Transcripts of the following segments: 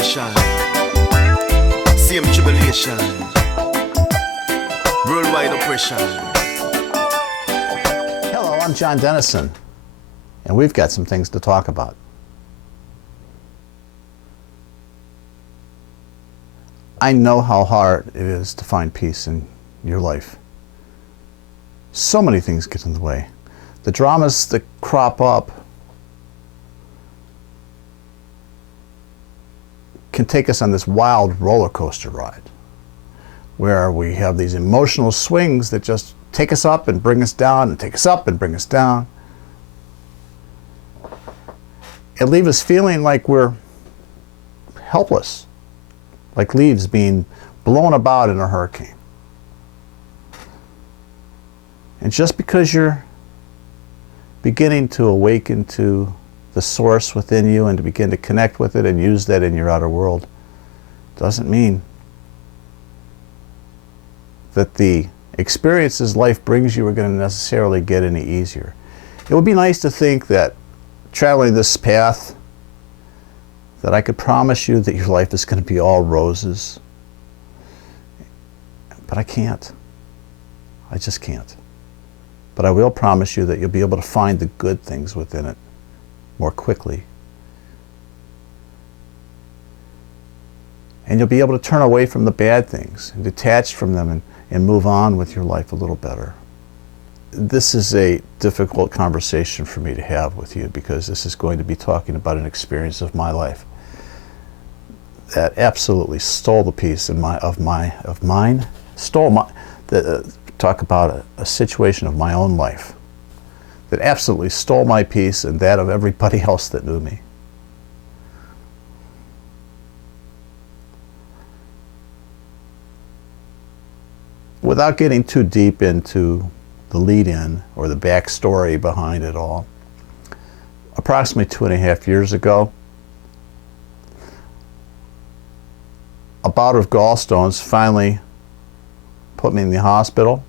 nation, same tribulation, worldwide oppression. Hello, I'm John Dennison, and we've got some things to talk about. I know how hard it is to find peace in your life. So many things get in the way. The dramas that crop up can take us on this wild roller coaster ride where we have these emotional swings that just take us up and bring us down and take us up and bring us down and leave us feeling like we're helpless, like leaves being blown about in a hurricane. And just because you're beginning to awaken to the source within you and to begin to connect with it and use that in your outer world doesn't mean that the experiences life brings you are going to necessarily get any easier. It would be nice to think that traveling this path that I could promise you that your life is going to be all roses, but I can't. I just can't. But I will promise you that you'll be able to find the good things within it more quickly. And you'll be able to turn away from the bad things and detach from them and move on with your life a little better. This is a difficult conversation for me to have with you because this is going to be talking about an experience of my life that absolutely stole the peace talk about a situation of my own life that absolutely stole my peace and that of everybody else that knew me. Without getting too deep into the lead-in or the backstory behind it all, approximately 2.5 years ago, a bout of gallstones finally put me in the hospital.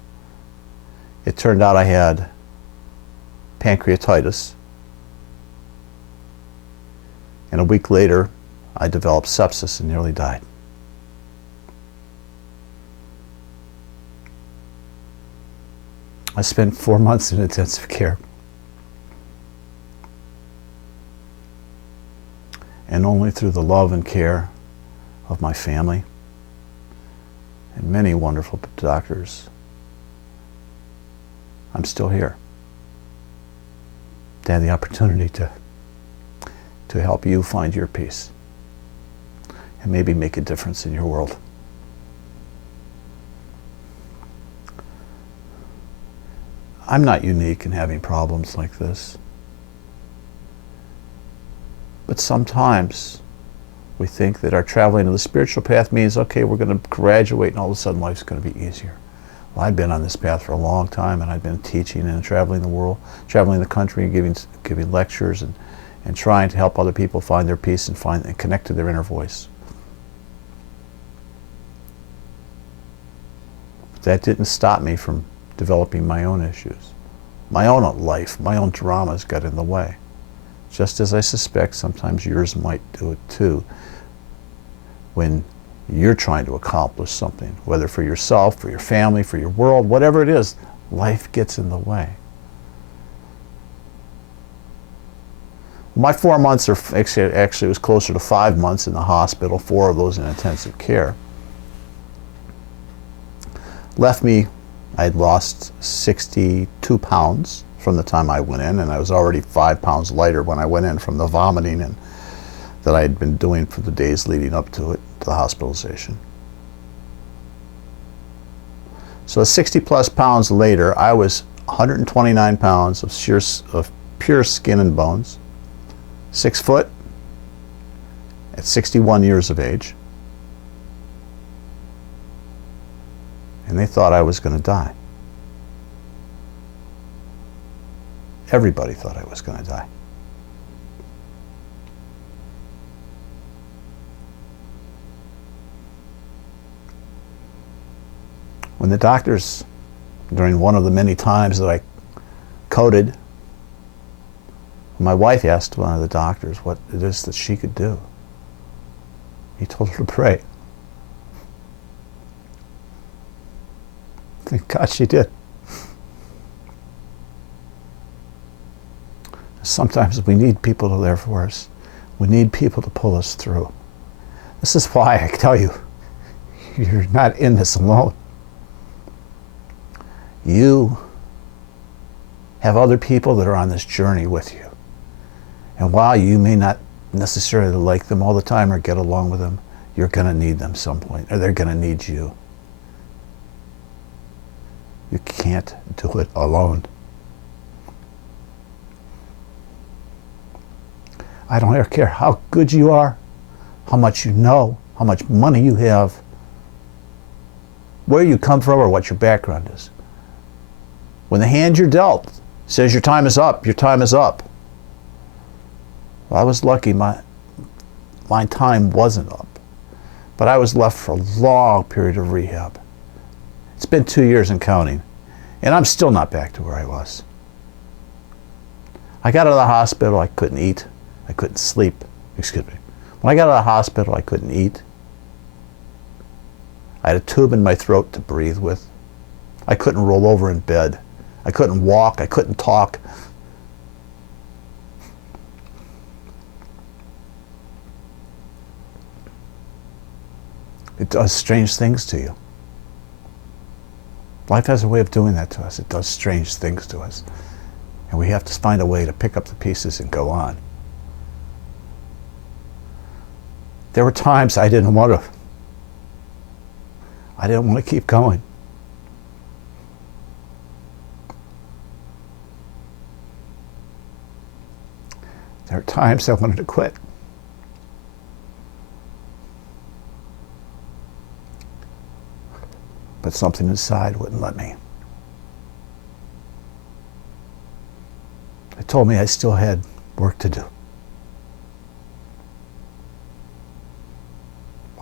It turned out I had pancreatitis. And a week later, I developed sepsis and nearly died. I spent 4 months in intensive care. And only through the love and care of my family and many wonderful doctors, I'm still here to have the opportunity to help you find your peace and maybe make a difference in your world. I'm not unique in having problems like this, but sometimes we think that our traveling to the spiritual path means, okay, we're going to graduate and all of a sudden life's going to be easier. Well, I've been on this path for a long time, and I've been teaching and traveling the world, traveling the country, and giving lectures and trying to help other people find their peace and connect to their inner voice. But that didn't stop me from developing my own issues. My own life, my own dramas got in the way. Just as I suspect sometimes yours might do it too, when you're trying to accomplish something, whether for yourself, for your family, for your world, whatever it is, life gets in the way. My 4 months, or actually it was closer to 5 months in the hospital, 4 of those in intensive care, left me, I had lost 62 pounds from the time I went in, and I was already 5 pounds lighter when I went in from the vomiting and that I had been doing for the days leading up to it, to the hospitalization. So 60 plus pounds later, I was 129 pounds of pure skin and bones, 6 foot, at 61 years of age. And they thought I was going to die. Everybody thought I was going to die. When the doctors, during one of the many times that I coded, my wife asked one of the doctors what it is that she could do. He told her to pray. Thank God she did. Sometimes we need people to there for us. We need people to pull us through. This is why I tell you, you're not in this alone. You have other people that are on this journey with you. And while you may not necessarily like them all the time or get along with them, you're going to need them some point, or they're going to need you. You can't do it alone. I don't care how good you are, how much you know, how much money you have, where you come from, or what your background is. When the hand you're dealt says your time is up, your time is up. Well, I was lucky my time wasn't up, but I was left for a long period of rehab. It's been 2 years and counting, and I'm still not back to where I was. I got out of the hospital, I couldn't eat, I couldn't sleep, excuse me. When I got out of the hospital, I couldn't eat. I had a tube in my throat to breathe with. I couldn't roll over in bed. I couldn't walk, I couldn't talk. It does strange things to you. Life has a way of doing that to us. It does strange things to us. And we have to find a way to pick up the pieces and go on. There were times I didn't want to keep going. There are times I wanted to quit. But something inside wouldn't let me. It told me I still had work to do.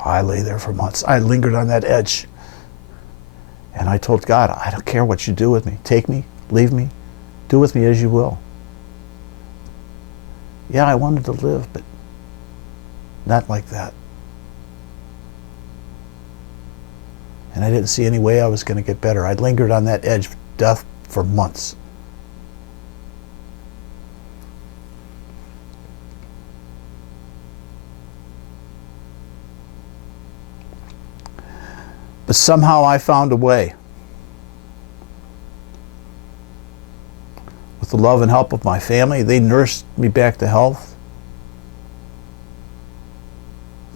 I lay there for months. I lingered on that edge. And I told God, I don't care what you do with me. Take me, leave me, do with me as you will. Yeah, I wanted to live, but not like that. And I didn't see any way I was going to get better. I lingered on that edge of death for months. But somehow I found a way. With the love and help of my family, they nursed me back to health.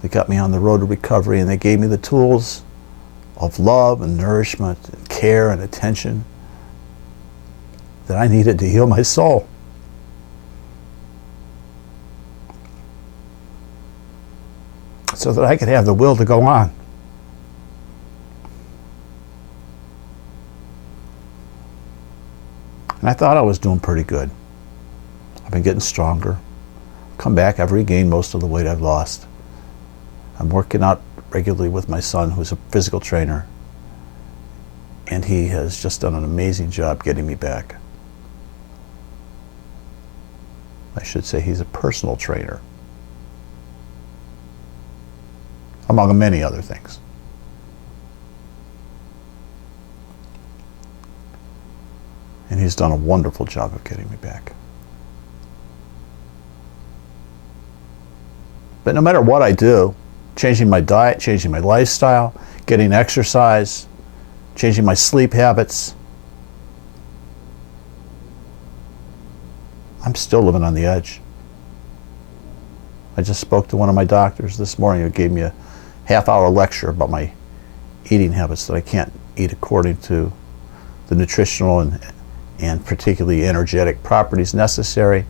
They got me on the road to recovery, and they gave me the tools of love and nourishment and care and attention that I needed to heal my soul. So that I could have the will to go on. And I thought I was doing pretty good. I've been getting stronger. Come back, I've regained most of the weight I've lost. I'm working out regularly with my son, who's a physical trainer. And he has just done an amazing job getting me back. I should say he's a personal trainer, among many other things. And he's done a wonderful job of getting me back. But no matter what I do, changing my diet, changing my lifestyle, getting exercise, changing my sleep habits, I'm still living on the edge. I just spoke to one of my doctors this morning who gave me a half-hour lecture about my eating habits, that I can't eat according to the nutritional and particularly energetic properties necessary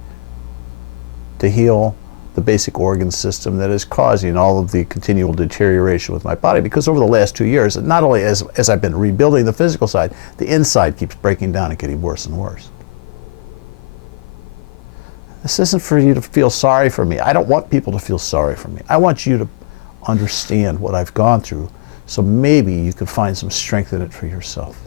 to heal the basic organ system that is causing all of the continual deterioration with my body. Because over the last 2 years, not only as I've been rebuilding the physical side, the inside keeps breaking down and getting worse and worse. This isn't for you to feel sorry for me. I don't want people to feel sorry for me. I want you to understand what I've gone through, so maybe you could find some strength in it for yourself.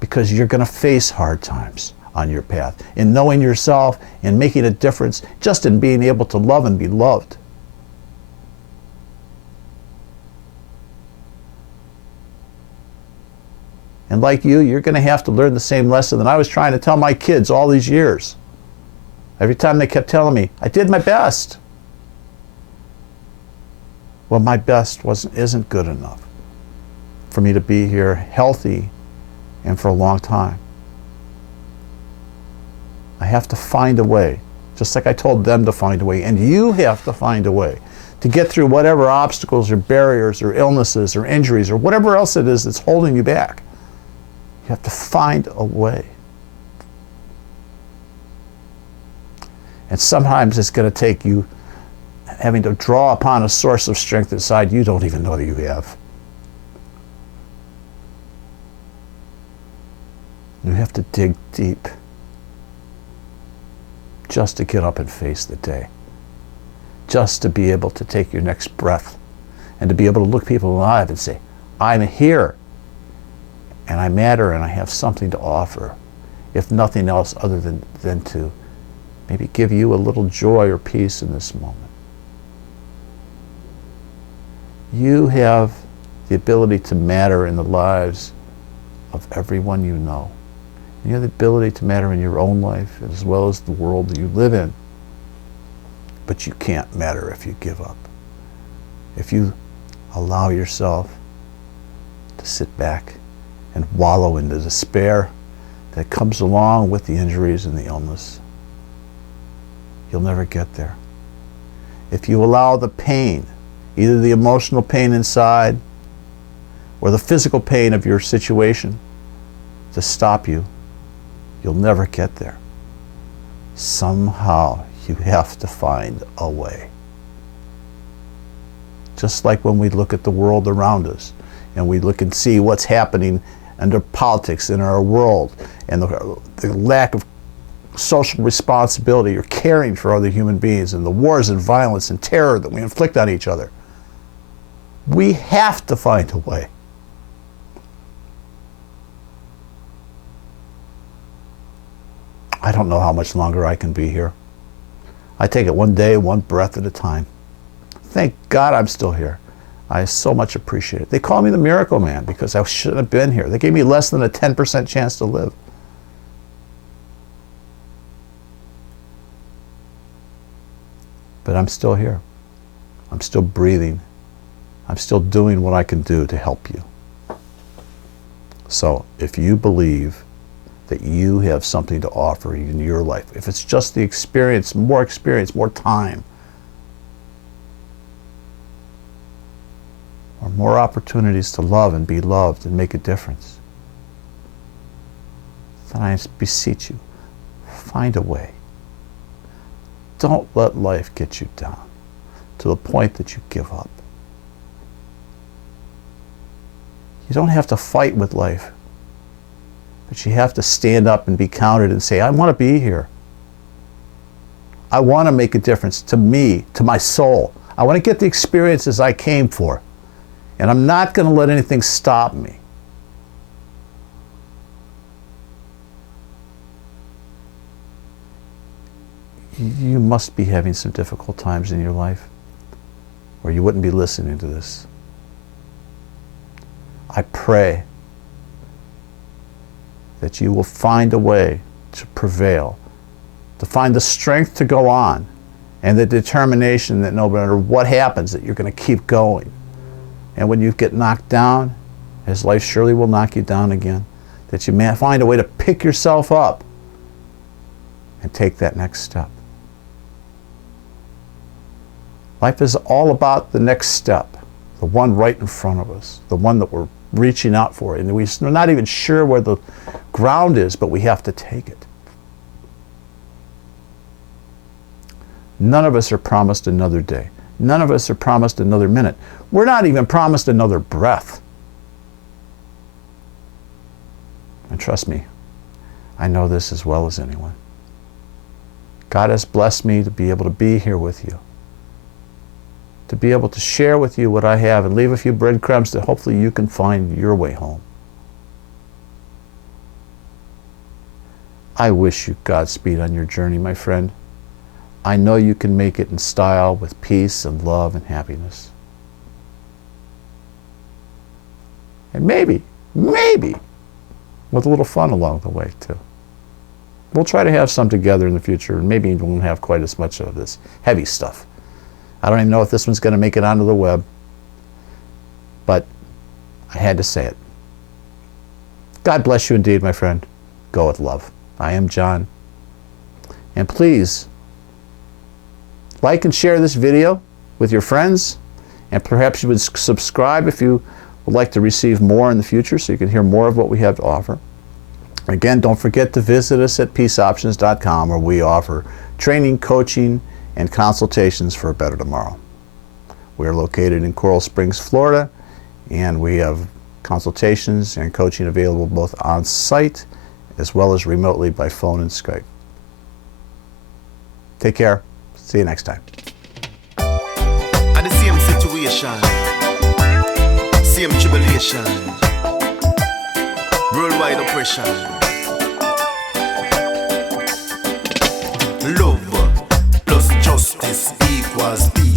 Because you're going to face hard times on your path. In knowing yourself and making a difference, just in being able to love and be loved. And like you, you're going to have to learn the same lesson that I was trying to tell my kids all these years. Every time they kept telling me, I did my best. Well, my best isn't good enough for me to be here healthy and for a long time. I have to find a way, just like I told them to find a way, and you have to find a way to get through whatever obstacles or barriers or illnesses or injuries or whatever else it is that's holding you back. You have to find a way. And sometimes it's going to take you having to draw upon a source of strength inside you don't even know that you have. You have to dig deep just to get up and face the day. Just to be able to take your next breath and to be able to look people in the eye and say, I'm here and I matter and I have something to offer, if nothing else other than to maybe give you a little joy or peace in this moment. You have the ability to matter in the lives of everyone you know. You have the ability to matter in your own life as well as the world that you live in. But you can't matter if you give up. If you allow yourself to sit back and wallow in the despair that comes along with the injuries and the illness, you'll never get there. If you allow the pain, either the emotional pain inside or the physical pain of your situation, to stop you, you'll never get there. Somehow you have to find a way. Just like when we look at the world around us and we look and see what's happening under politics in our world and the lack of social responsibility or caring for other human beings and the wars and violence and terror that we inflict on each other. We have to find a way. I don't know how much longer I can be here. I take it one day, one breath at a time. Thank God I'm still here. I so much appreciate it. They call me the miracle man because I shouldn't have been here. They gave me less than a 10% chance to live. But I'm still here. I'm still breathing. I'm still doing what I can do to help you. So if you believe that you have something to offer in your life, if it's just the experience, more time, or more opportunities to love and be loved and make a difference, then I beseech you, find a way. Don't let life get you down to the point that you give up. You don't have to fight with life, but you have to stand up and be counted and say, I want to be here. I want to make a difference to me, to my soul. I want to get the experiences I came for. And I'm not going to let anything stop me. You must be having some difficult times in your life, or you wouldn't be listening to this. I pray that you will find a way to prevail, to find the strength to go on, and the determination that no matter what happens, that you're going to keep going. And when you get knocked down, as life surely will knock you down again, that you may find a way to pick yourself up and take that next step. Life is all about the next step, the one right in front of us, the one that we're reaching out for. And we're not even sure where the ground is, but we have to take it. None of us are promised another day. None of us are promised another minute. We're not even promised another breath. And trust me, I know this as well as anyone. God has blessed me to be able to be here with you, to be able to share with you what I have and leave a few breadcrumbs that hopefully you can find your way home. I wish you Godspeed on your journey, my friend. I know you can make it in style with peace and love and happiness. And maybe, with a little fun along the way too. We'll try to have some together in the future, and maybe we won't have quite as much of this heavy stuff. I don't even know if this one's going to make it onto the web, but I had to say it. God bless you indeed, my friend. Go with love. I am John. And please, like and share this video with your friends, and perhaps you would subscribe if you would like to receive more in the future so you can hear more of what we have to offer. Again, don't forget to visit us at PeaceOptions.com, where we offer training, coaching, and consultations for a better tomorrow. We are located in Coral Springs, Florida, and we have consultations and coaching available both on site as well as remotely by phone and Skype. Take care. See you next time. At the same situation, same tribulation, worldwide oppression. Love plus justice equals peace.